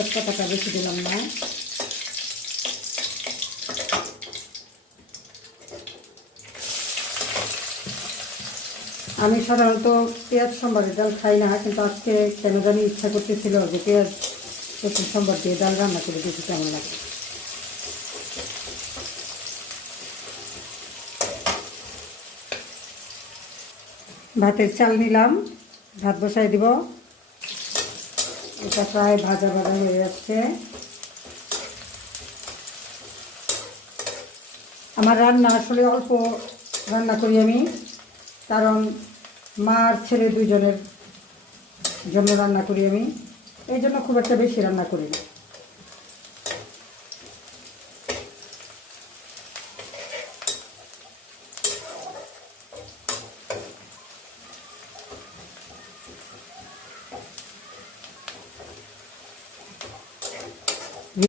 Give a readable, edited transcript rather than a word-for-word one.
তেজপাতাটা বেশি দিলাম না। আমি সাধারণত পেঁয়াজ সম্বারের ডাল খাই না, কিন্তু আজকে কেন জানি ইচ্ছা করতেছিল যে পেঁয়াজ রসুন সম্বার দিয়ে ডাল রান্না করে দেখি কেমন লাগে। ভাতের চাল নিলাম, ভাত বসাই দিব। এটা প্রায় ভাজা ভাজা হয়ে যাচ্ছে। আমার রান্না আসলে অল্প রান্না করি আমি, কারণ মা আর ছেলে দুইজনের জন্য রান্না করি আমি, এই জন্য খুব একটা বেশি রান্না করি না।